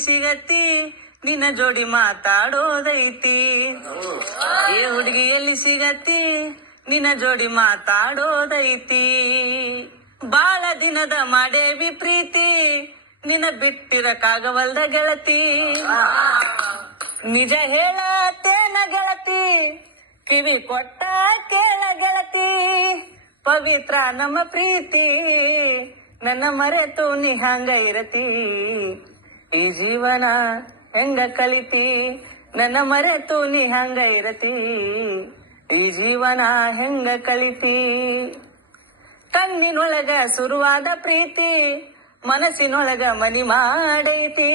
ಸಿಗತಿ ನಿನ್ನ ಜೋಡಿ ಮಾತಾಡೋದೈತಿ. ಏ ಹುಡುಗಿ ಎಲ್ಲಿ ಸಿಗತಿ ನಿನ್ನ ಜೋಡಿ ಮಾತಾಡೋದೈತಿ. ಬಾಳ ದಿನದ ಮಾಡೇವಿ ಪ್ರೀತಿ ನಿನ್ನ ಬಿಟ್ಟಿರಕ್ಕಾಗವಲ್ದ ಗೆಳತಿ. ನಿಜ ಹೇಳತೇನ ಗೆಳತಿ ಕಿವಿ ಕೊಟ್ಟ ಕೇಳ ಗೆಳತಿ. ಪವಿತ್ರ ನಮ್ಮ ಪ್ರೀತಿ ನನ್ನ ಮರೆತು ನೀ ಹಂಗ ಇರತಿ. ಈ ಜೀವನ ಹೆಂಗ ಕಲಿತಿ ನನ್ನ ಮರೆತು ನೀ ಹಂಗ ಇರತಿ. ಈ ಜೀವನ ಹೆಂಗ ಕಲಿತಿ. ಕಣ್ಣಿನೊಳಗ ಸುರುವಾದ ಪ್ರೀತಿ ಮನಸ್ಸಿನೊಳಗ ಮನಿ ಮಾಡೈತಿ.